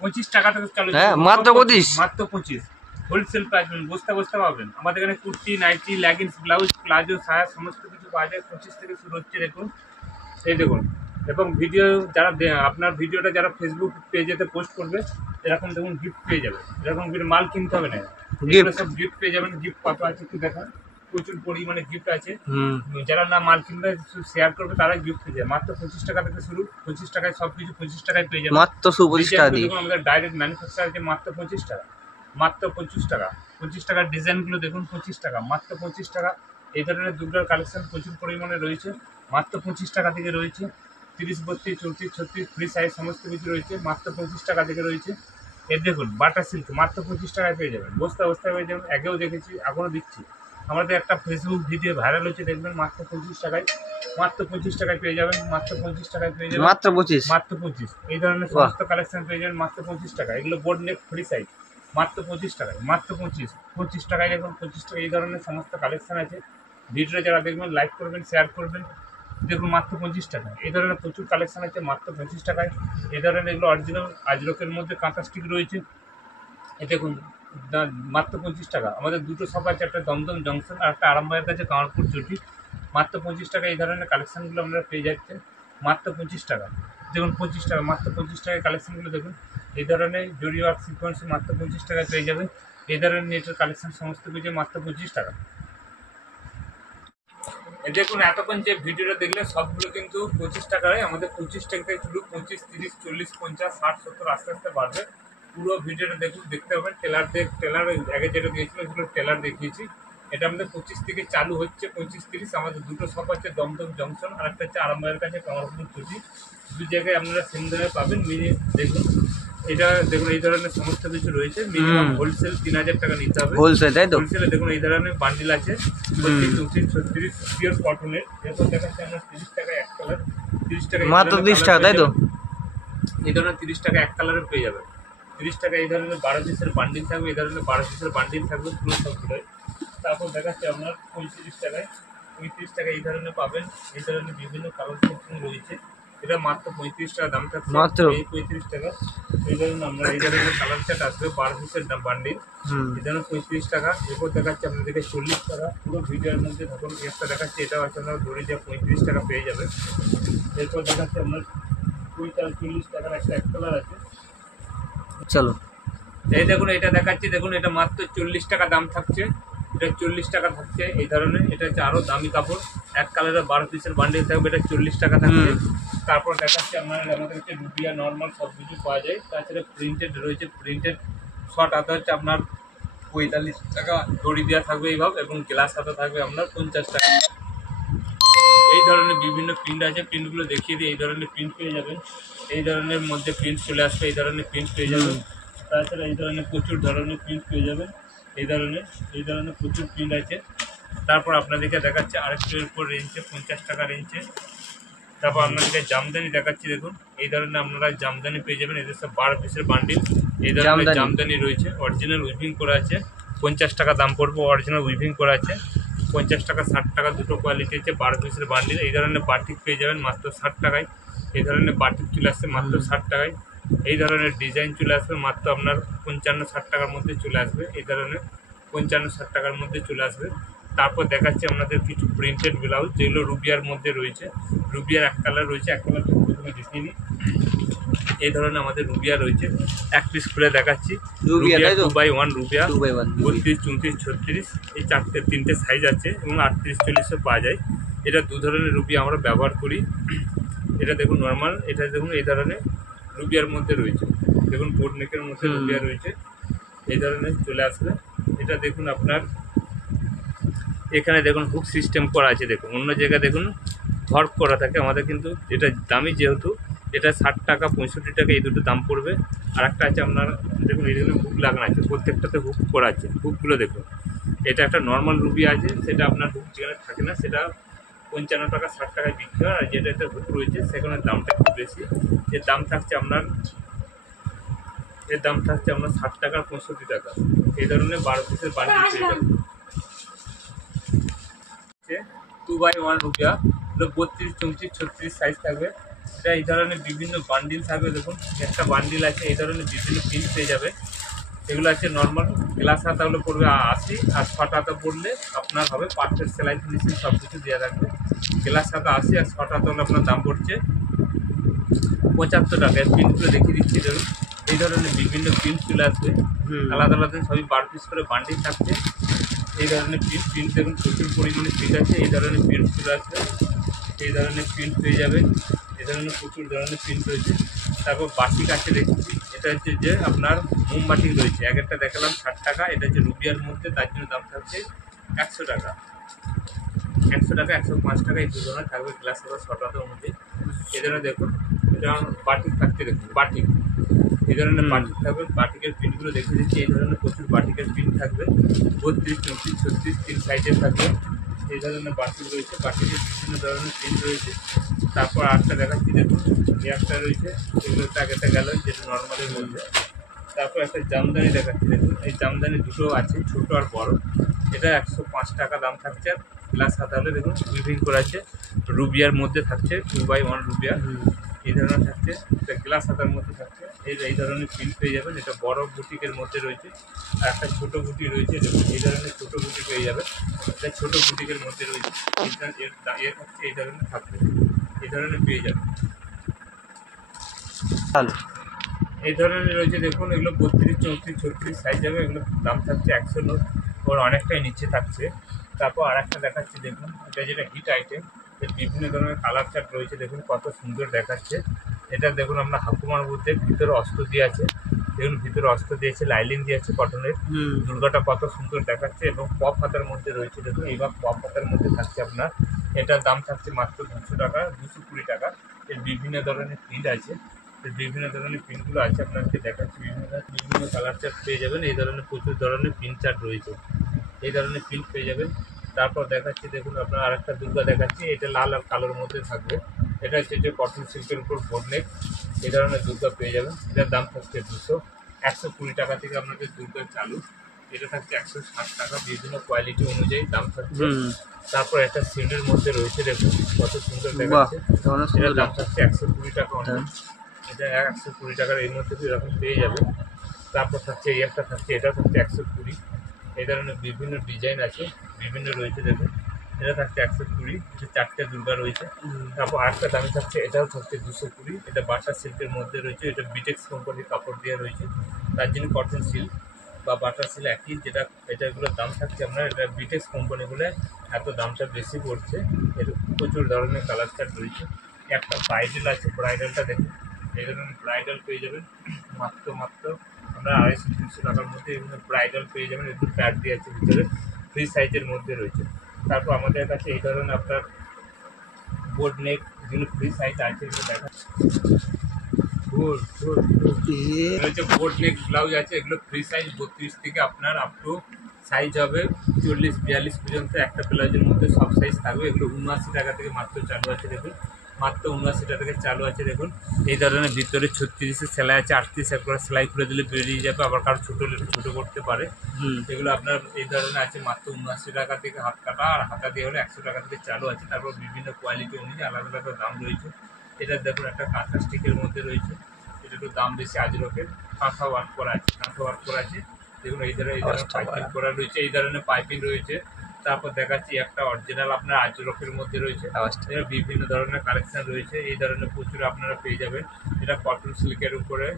25 টাকা থেকে চালু। হ্যাঁ মাত্র 25, মাত্র 25 হোলসেল প্রাইস, বস্তা বস্তা পাবেন। আমাদের এখানে kurti, nighty, leggings, blouse, palazzo, সায়া সমস্ত কিছু পাওয়া যায়। 25 থেকে শুরু হচ্ছে দেখুন, এই দেখুন। এবং ভিডিও যারা আপনার ভিডিওটা যারা ফেসবুক পেজেতে পোস্ট করবে, এরকম দেখুন গিফট পেয়ে যাবে। এরকম মাল কিনতে হবে না, এগুলো সব গিফট পেয়ে যাবেন। গিফট কত আছে একটু দেখান, প্রচুর পরিমাণে গিফট আছে। যারা না মাল কিনবে শেয়ার করবে তারাই গিফট পেয়ে যাবে। মাত্র 25 টাকা থেকে শুরু, 25 টাকায় সব কিছু 25 টাকায় পেয়ে যাবে। মাত্র 25 টাকা দিয়ে আমাদের ডাইরেক্ট ম্যানুফ্যাকচার আছে মাত্র 25 টাকা। মাত্র 25 টাকা। 25 টাকার ডিজাইনগুলো দেখুন, 25 টাকা, মাত্র 25 টাকা। এই ধরনের দুর্গার কালেকশন প্রচুর পরিমাণে রয়েছে, মাত্র 25 টাকা থেকে রয়েছে। 30, 32, 34, 36 ফ্রি সাইজ সমস্ত কিছু রয়েছে, মাত্র 25 টাকা থেকে রয়েছে। এর দেখুন বাটার সিল্ক মাত্র 25 টাকায় পেয়ে যাবেন। বস্তা বস্তায় পেয়ে যাবেন, আগেও দেখেছি এখনও দিচ্ছি। আমাদের একটা ফেসবুক ভিডিও ভাইরাল হচ্ছে, দেখবেন মাত্র 25 টাকায়। মাত্র 25 টাকায় পেয়ে যাবেন, মাত্র 25 টাকায় পেয়ে যাবেন, মাত্র 25, মাত্র 25। এই ধরনের সমস্ত কালেকশন পেয়ে যাবেন মাত্র 25 টাকা। এগুলো বোর্ড নেক ফ্রি সাইজ, মাত্র 25 টাকায়, মাত্র 25 টাকায় দেখুন। 25 টাকা এই ধরনের সমস্ত কালেকশন আছে। ভিডিও যারা দেখবেন লাইক করবেন, শেয়ার করবেন। দেখুন মাত্র 25 টাকা। এই ধরনের প্রচুর কালেকশন আছে মাত্র 25 টাকায়। এই ধরনের এগুলো অরিজিনাল আজরকের মধ্যে কাঁথা স্টিক রয়েছে। এই দেখুন মাত্র 25 টাকা। আমাদের দুটো শপ আছে, একটা দমদম জংশন আর একটা আরামবাগের কাছে কামারপুর চটি। মাত্র 25 টাকা এই ধরনের কালেকশানগুলো আপনারা পেয়ে যাচ্ছেন মাত্র 25 টাকা। দেখুন 25 টাকা, মাত্র 25 টাকায় কালেকশানগুলো দেখুন। এই ধরনের জরি ওয়ার্ক সিকোয়েন্স মাত্র 25 টাকায় পেয়ে যাবেন। এই ধরনের নেটের কালেকশান সমস্ত কিছু মাত্র 25 টাকা। দেখুন এতক্ষণ যে ভিডিওটা দেখলেন সবগুলো কিন্তু 25 টাকায়। আমাদের 25 টাকা থেকে শুরু, 25, 30, 40, 50, 60, 70 আস্তে আস্তে বাড়বে। পুরো ভিডিওটা দেখুন, দেখতে পাবেন। টেলার আগে যেটা দিয়েছিল সেগুলো টেলার দেখিয়েছি। এটা আমাদের 25 থেকে চালু হচ্ছে, 25, 30। আমাদের দুটো শপ আছে, দমদম জংশন আর একটা হচ্ছে আরামবাগের কাছে কামারপুর চটি। দু জায়গায় আপনারা সেম দামে পাবেন। দেখুন এটা দেখুন, এই ধরনের সমস্ত কিছু রয়েছে। মিনিমাম হোলসেল 3000 টাকা নিতে হবে। হোলসেল তাই তো? হোলসেলে দেখুন এই ধরনের বান্ডিল আছে 32, 34, 36 পিওর কটনের। এরপর দেখাচ্ছে আমরা 30 টাকা এক কালার, 30 টাকা মাত্র 30 টাকা তাই তো? এই ধরনের 30 টাকা এক কালারে পেয়ে যাবেন। 30 টাকা এই ধরনের 12 পিসের বান্ডিল থাকবে, এই ধরনের 12 পিসের বান্ডিল থাকবে পুরো সবগুলোই। তারপর দেখাচ্ছে আপনার 35 টাকায়, 35 টাকা এই ধরনের পাবেন। এই ধরনের বিভিন্ন কালার সেকশন রয়েছে। এটা মাত্র 35 টাকা দাম থাকছে, মাত্র এই 35 টাকা। এই ধরনের আমরা এই ধরনের কালার সেট আসবে 12 পিসের বান্ডিল, এই ধরনের 35 টাকা। এরপর দেখাচ্ছে আপনাদেরকে 40 টাকা। পুরো ভিডিওর মধ্যে ধরুন একটা দেখাচ্ছে, এটাও আছে আপনার ধরে যা 35 টাকা পেয়ে যাবেন। এরপর দেখাচ্ছে আপনার 40 টাকার একটা এক কালার আছে। চলো এই দেখুন এটা দেখাচ্ছি, দেখুন এটা মাত্র 40 টাকা দাম থাকছে। এটা 40 টাকা থাকছে এই ধরনের। এটা হচ্ছে আরও দামি কাপড়, এক কালারের 12 পিসের বান্ডিল থাকবে, এটা 40 টাকা থাকছে। তারপর দেখাচ্ছি আমাদের হচ্ছে রুবিয়া নর্মাল সব কিছু পাওয়া যায়। তাছাড়া প্রিন্টেড রয়েছে, প্রিন্টেড শর্ট হাতা হচ্ছে আপনার 45 টাকা, দড়ি দেওয়া থাকবে এইভাবে, এবং গ্লাস হাতা থাকবে আপনার 50 টাকা। এই ধরনের বিভিন্ন প্রিন্ট আছে, প্রিন্টগুলো দেখিয়ে দিই। এই ধরনের প্রিন্ট পেয়ে যাবেন, এই ধরনের মধ্যে প্রিন্ট চলে আসবে, এই ধরনের প্রিন্ট পেয়ে যাবেন। তাছাড়া এই ধরনের প্রচুর ধরনের প্রিন্ট পেয়ে যাবেন, এই ধরনের প্রচুর প্রিন্ট আছে। তারপর আপনাদেরকে দেখাচ্ছে আরেকটু উপর রেঞ্জে 50 টাকা রেঞ্জে। তারপর আপনাদেরকে জামদানি দেখাচ্ছি, দেখুন এই ধরনের আপনারা জামদানি পেয়ে যাবেন। এদের সব 12 পিসের বান্ডিল। এই ধরনের জামদানি রয়েছে, অরিজিনাল উইভিং করা আছে, 50 টাকা দাম পড়বে। অরিজিনাল উইভিং করা আছে, 50 টাকা, 60 টাকা দুটো কোয়ালিটি আছে, 12 পিসের বান্ডিল। এই ধরনের বাটিক পেয়ে যাবেন মাত্র 60 টাকায়। এই ধরনের বাটিক চলে আসছে মাত্র 60 টাকায়। এই ধরনের ডিজাইন চলে আসবে মাত্র আপনার 55-60 টাকার মধ্যে চলে আসবে। এই ধরনের 55-60 টাকার মধ্যে চলে আসবে। তারপর দেখাচ্ছি আপনাদের কিছু প্রিন্টেড ব্লাউজ, যেগুলো রুবিয়ার মধ্যে রয়েছে। রুবিয়ার এক কালার রয়েছে, এক কালার প্রথমে দেখিয়ে নিই। এই ধরনের আমাদের রুবিয়া রয়েছে, এক পিস খুলে দেখাচ্ছি। রুবিয়া 2x1 রুবিয়া 32, 34, 36 এই তিনটে সাইজ আছে, এবং 38, 40 পাওয়া যায়। এটা দু ধরনের রুবিয়া আমরা ব্যবহার করি। এটা দেখুন নর্মাল, এটা দেখুন এই ধরনের রুবিয়ার মধ্যে রয়েছে। দেখুন বোর্ড নেকের মধ্যে রুবিয়া রয়েছে, এই ধরনের চলে আসবে। এটা দেখুন আপনার এখানে দেখুন হুক সিস্টেম করা আছে। দেখুন অন্য জায়গায় দেখুন ধর্ক করা থাকে, আমাদের কিন্তু এটা দামি যেহেতু, এটা 60 টাকা, 65 টাকা এই দুটো দাম পড়বে। আর একটা আছে আপনার দেখুন এই ধরনের হুক লাগানো আছে, প্রত্যেকটাতে হুক করা আছে। হুকগুলো দেখুন, এটা একটা নর্মাল রুবি আছে, সেটা আপনার হুক যেখানে থাকে না সেটা 55 টাকা, 60 টাকায় বিক্রি হয়। আর যেটা একটা হুক রয়েছে সেখানে দামটা একটু বেশি। এর দাম থাকছে আপনার 60 টাকা, 65 টাকা। এই ধরনের 12 পিসের বান্ডিল পেয়ে যাবেন। 2x1 রুপিয়া, 32, 34, 36 সাইজ থাকবে। এটা এই ধরনের বিভিন্ন বান্ডিল থাকবে। দেখুন একটা বান্ডিল আছে, এই ধরনের বিভিন্ন পিন পেয়ে যাবে। এগুলো আছে নর্মাল গ্লাস হাতা হলে পড়বে 80, আর ছটা হাতা পড়লে আপনার হবে পারফেক্ট সেলাই ফিনিশিং সব কিছু দেওয়া থাকবে। গ্লাস হাতা 80 আর ছটা হাতা হলে আপনার দাম পড়ছে 75 টাকা। পিনগুলো দেখিয়ে দিচ্ছি ধরুন, এই ধরনের বিভিন্ন পিন চলে আসবে আলাদা আলাদা, সবই 12 পিস করে বান্ডিল থাকছে। এই ধরনের প্রিন্ট দেখুন প্রচুর পরিমাণে প্রিন্ট আছে, এই ধরনের প্রিন্ট চলে আসবে। এই ধরনের প্রিন্ট পেয়ে যাবেন, এই ধরনের প্রচুর ধরনের প্রিন্ট রয়েছে। তারপর বাটিক আছে দেখছি, এটা হচ্ছে যে আপনার মোমবাটিক রয়েছে। এক একটা দেখালাম 60 টাকা, এটা হচ্ছে রুবিয়ার মধ্যে, তার জন্য দাম থাকছে 100 টাকা। 100 টাকা, 105 টাকা এই দু ধরনের থাকবে গ্লাস হাতা শর্টাতের অনুযায়ী। এই ধরনের দেখুন এটা বাটিক থাকছে, দেখুন বাটিক এই ধরনের বাটিক থাকবে। বাটিকের প্রিন্টগুলো দেখে দিচ্ছি, এই ধরনের প্রচুর বাটিকের প্রিন্ট থাকবে। 32, 34, 36 3 সাইজের থাকবে। এই ধরনের বাটিক রয়েছে, বাটিকের বিভিন্ন ধরনের প্রিন্ট রয়েছে। তারপর আরেকটা দেখাচ্ছি দেখুন, এই একটা রয়েছে, এগুলো আগেটা গেল যেটা নর্মালের মধ্যে। তারপর একটা জামদানি দেখাচ্ছি দেখুন, এই জামদানি দুটো আছে, ছোট আর বড়। এটা 105 টাকা দাম থাকছে। আর গ্লাস হাতা হলে দেখুন উইভিং করা আছে, রুবিয়ার মধ্যে থাকছে, 2x1 রুবিয়া এই ধরনের থাকছে। এটা গ্লাস হাতার মধ্যে থাকছে। এই ধরনের প্রিন্ট পেয়ে যাবেন। এটা বড় বুটিকের মধ্যে রয়েছে, আর একটা ছোটো বুটি রয়েছে দেখুন, এই ধরনের ছোটো বুটি পেয়ে যাবেন। এটা ছোটো বুটিকের মধ্যে রয়েছে, এর থাকছে এই ধরনের থাকবে, এই ধরনের পেয়ে যাবেন। এই ধরনের রয়েছে দেখুন, এগুলো 32, 34, 36 সাইজ হবে। এগুলো দাম থাকছে 100 নোট, ওর অনেকটাই নিচে থাকছে। তারপর আর একটা দেখাচ্ছি দেখুন, এটা যেটা হিট আইটেম, এর বিভিন্ন ধরনের কালার চার্ট রয়েছে। দেখুন কত সুন্দর দেখাচ্ছে। এটা দেখুন আপনার হাকুমার মধ্যে ভিতরে অস্ত্র দিয়ে আছে, দেখুন ভিতরে অস্ত্র দিয়েছে, লাইলিং দিয়ে আছে কটনের। দুর্গাটা কত সুন্দর দেখাচ্ছে, এবং পপ হাতার মধ্যে রয়েছে দেখুন, এইবার পপ হাতার মধ্যে থাকছে আপনার। এটার দাম থাকছে মাত্র 200 টাকা, 220 টাকা। এর বিভিন্ন ধরনের প্রিন্ট আছে, বিভিন্ন ধরনের প্রিন্টগুলো আছে আপনাকে দেখাচ্ছি। বিভিন্ন কালার চার্ট পেয়ে যাবেন, এই ধরনের প্রচুর ধরনের প্রিন্ট চার্ট রয়েছে, এই ধরনের প্রিন্ট পেয়ে যাবেন। তারপর দেখাচ্ছি দেখুন আপনার আরেকটা দুর্গা দেখাচ্ছি, এটা লাল আর কালোর মধ্যে থাকবে। এটা হচ্ছে যে কটন সিল্কের উপর বোর্ডনেক, এই ধরনের দুর্গা পেয়ে যাবেন। এটার দাম থাকছে 200। 120 টাকা থেকে আপনাদের দুর্গা চালু। এটা থাকছে 160 টাকা, বিভিন্ন কোয়ালিটি অনুযায়ী দাম থাকছে। তারপর একটা সিলের মধ্যে রয়েছে দেখুন কত সুন্দর দেখাচ্ছে, এটার দাম থাকছে 120 টাকা অনলাইন। এটা 120 টাকার এর মধ্যে এরকম পেয়ে যাবে। তারপর থাকছে এই একটা থাকছে, এটা থাকছে 120। এই ধরনের বিভিন্ন ডিজাইন আছে, বিভিন্ন রয়েছে দেখুন, এটা থাকছে 120। এটা 4টে দুর্গা রয়েছে। তারপর আরেকটা দামি থাকছে, এটাও থাকছে 220। এটা বাটা সিল্কের মধ্যে রয়েছে, এটা বিটেক্স কোম্পানির কাপড় দেওয়া রয়েছে, তার জন্য কটন সিল্ক বা বাটার সিল্ক একই। এগুলোর দাম থাকছে আপনার, এটা বিটেক্স কোম্পানিগুলো এত দামটা বেশি পড়ছে। এর প্রচুর ধরনের কালার চার্ট রয়েছে। একটা ব্রাইডাল আছে, ব্রাইডালটা দেখুন, এই ধরনের ব্রাইডাল পেয়ে যাবেন মাত্র আমরা 250-300 টাকার মধ্যে। এগুলো ব্রাইডাল পেয়ে যাবেন, একটু প্যাড দিয়ে আছে ভিতরে, ফ্রি সাইজের মধ্যে রয়েছে। তারপর আমাদের কাছে এই ধরনের আপনার বোর্ড নেক যেগুলো ফ্রি সাইজ আছে, এগুলো দেখা হচ্ছে বোর্ড নেক ব্লাউজ আছে, এগুলো ফ্রি সাইজ 32 থেকে আপনার আপ টু সাইজ হবে 40-42 পর্যন্ত। একটা ব্লাউজের মধ্যে সব সাইজ থাকবে। এগুলো 79 টাকা থেকে মাত্র চালু আছে দেখুন, মাত্র 79 টাকা থেকে চালু আছে দেখুন। এই ধরনের ভিতরে 36 সেলাই আছে, 38 একবার সেলাই করে দিলে বেরিয়ে যাবে, আবার কারো ছোটো হলে ছোটো করতে পারে। এগুলো আপনার এই ধরনের আছে মাত্র 79 টাকা থেকে হাত কাটা, আর হাতা দিয়ে হলে 100 টাকা থেকে চালু আছে। তারপর বিভিন্ন কোয়ালিটি অনুযায়ী আলাদা আলাদা দাম রয়েছে। এটা দেখুন একটা কাঁথা স্টিকের মধ্যে রয়েছে, এটা একটু দাম বেশি, আজরকের কাঁথা ওয়ার্ক করা আছে, দেখুন এই ধরনের পাইপিং করা রয়েছে, এই ধরনের পাইপিং রয়েছে। তারপর দেখাচ্ছি একটা অরিজিনাল আপনার আজরকের মধ্যে রয়েছে, বিভিন্ন ধরনের কালেকশন রয়েছে, এই ধরনের প্রচুর আপনারা পেয়ে যাবেন। এটা কটন সিল্কের উপরে,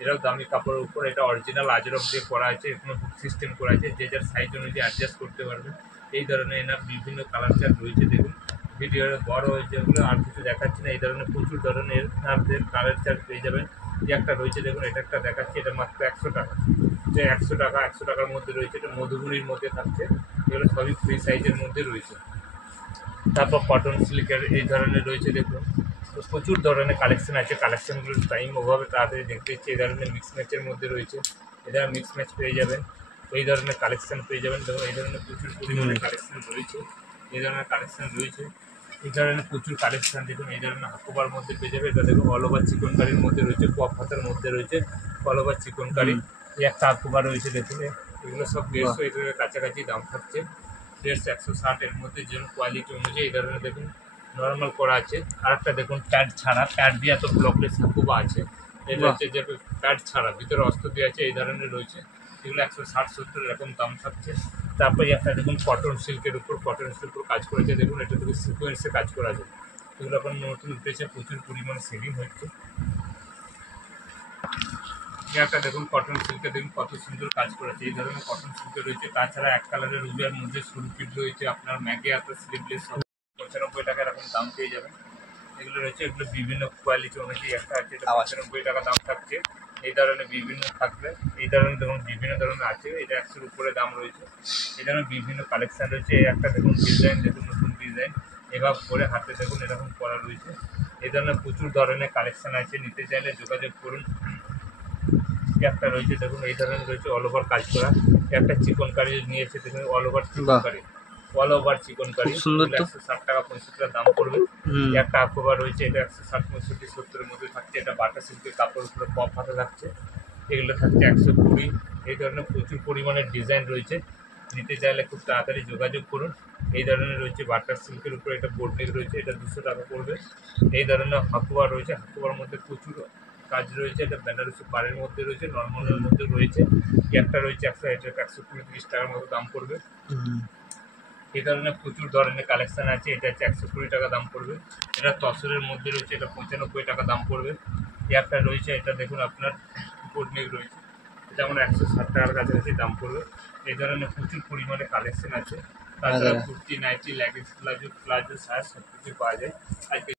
এটাও দামি কাপড়ের উপর, এটা অরিজিনাল আজরক দিয়ে করা আছে, এখানে বুক সিস্টেম করা আছে, যে যার সাইজ অনুযায়ী অ্যাডজাস্ট করতে পারবেন। এই ধরনের এনার বিভিন্ন কালার চার্ট রয়েছে দেখুন, ভিডিও বড় হয়েছে ওগুলো আর কিছু দেখাচ্ছি না। এই ধরনের প্রচুর ধরনের আপনাদের কালার চার্ট পেয়ে যাবেন। যে একটা রয়েছে দেখুন, এটা একটা দেখাচ্ছি, এটা মাত্র 100 টাকা। যে 100 টাকার মধ্যে রয়েছে, এটা মধুবনীর মধ্যে থাকছে, এগুলো সবই ফ্রি সাইজের মধ্যে রয়েছে। তারপর কটন সিল্কের এই ধরনের রয়েছে দেখুন, তো প্রচুর ধরনের কালেকশন আছে। কালেকশনগুলো টাইম ওভাবে তাড়াতাড়ি দেখতে ইচ্ছে। এই ধরনের মিক্স ম্যাচের মধ্যে রয়েছে, এটা মিক্স ম্যাচ পেয়ে যাবেন, এই ধরনের কালেকশন পেয়ে যাবেন। দেখুন এই ধরনের প্রচুর পরিমাণে কালেকশন রয়েছে, এই ধরনের কালেকশন রয়েছে, এই ধরনের প্রচুর কালেকশন দেখুন। এই ধরনের হাকুবার মধ্যে পেয়ে যাবে, এটা দেখুন অল ওভার চিকনকারির মধ্যে রয়েছে, পপ হাতের মধ্যে রয়েছে, অল ওভার চিকনকারি। এই একটা হাকুবার রয়েছে দেখুন, এগুলো সব 150 এর কাছাকাছি দাম থাকছে, 150-160 এর মধ্যে যেমন কোয়ালিটি অনুযায়ী। এই ধরনের দেখুন নর্মাল করা আছে। আর একটা দেখুন প্যাড ছাড়া, প্যাড দিয়ে এত ব্লকলেস হাকুবা আছে। এটা বাহ। হচ্ছে যে প্যাড ছাড়া ভিতরে অস্ত্র দিয়ে আছে, এই ধরনের রয়েছে। এগুলো 160-70 এরকম দাম থাকছে। তারপরে একটা দেখুন কটন সিল্কের উপর কাজ করেছে, দেখুন এটা থেকে সিকোয়েন্সে কাজ করা আছে। এগুলো এখন নতুন উঠেছে, প্রচুর পরিমাণে সেলিং হচ্ছে। একটা দেখুন কটন সিল্কে দেখুন কত সুন্দর কাজ করেছে, এই ধরনের কটন সিল্কে রয়েছে। তাছাড়া এক কালারের রুবিয়ার মধ্যে সুরপিট রয়েছে, আপনার ম্যাগে আপনার স্লিভলেস 95 টাকা এরকম দাম পেয়ে যাবেন। এগুলো রয়েছে, এগুলো বিভিন্ন কোয়ালিটি অনুযায়ী একটা আছে, এটা 95 টাকা দাম থাকছে। এই ধরনের বিভিন্ন থাকবে, এই ধরনের দেখুন বিভিন্ন ধরনের আছে, এটা 100-র উপরে দাম রয়েছে। এই ধরনের বিভিন্ন কালেকশান রয়েছে। এই একটা দেখুন ডিজাইন, দেখুন নতুন ডিজাইন এভাবে করে হাতে দেখুন এরকম করা রয়েছে। এই ধরনের প্রচুর ধরনের কালেকশান আছে, নিতে চাইলে যোগাযোগ করুন। একটা রয়েছে দেখুন এই ধরনের রয়েছে অল ওভার কাজ করা, একটা চিকন কারি নিয়েছে দেখুন, অল ওভার চিকন কারি, অল ওভার চিকন কারি, খুব সুন্দর তো। 160 টাকা 65 টাকা দাম পড়বে। একটা আকোবা রয়েছে, এটা 160-65-70-এর মধ্যে থাকছে। এটা বাটা সিল্কের কাপড় উপরে পপ হাতে থাকছে, এগুলো থাকছে 120। এই ধরনের প্রচুর পরিমাণে ডিজাইন রয়েছে, নিতে চাইলে খুব তাড়াতাড়ি যোগাযোগ করুন। এই ধরনের রয়েছে বাটার সিল্কের উপরে, এটা বোর্ডনেক রয়েছে, এটা 200 টাকা পড়বে। এই ধরনের হাকুয়া রয়েছে, হাকুয়ার মধ্যে প্রচুর কাজ রয়েছে, এটা বেনারসি পাড়ের মধ্যে রয়েছে, নর্মালের মধ্যে রয়েছে। একটা রয়েছে 120-130 টাকার মতো দাম পড়বে। এই ধরনের প্রচুর ধরনের কালেকশান আছে, এটা হচ্ছে 120 টাকা দাম পড়বে। এটা তসরের মধ্যে রয়েছে, এটা 95 টাকা দাম পড়বে। এই একটা রয়েছে, এটা দেখুন আপনার বোর্ডনেক রয়েছে, এটা আমরা 160 টাকার কাছাকাছি দাম পড়বে। এই ধরনের প্রচুর পরিমাণে কালেকশন আছে। তাছাড়া কুর্তি, নাইটি, লেগিংস, প্লাজো, সায়া সব কিছু পাওয়া যায়। আজকে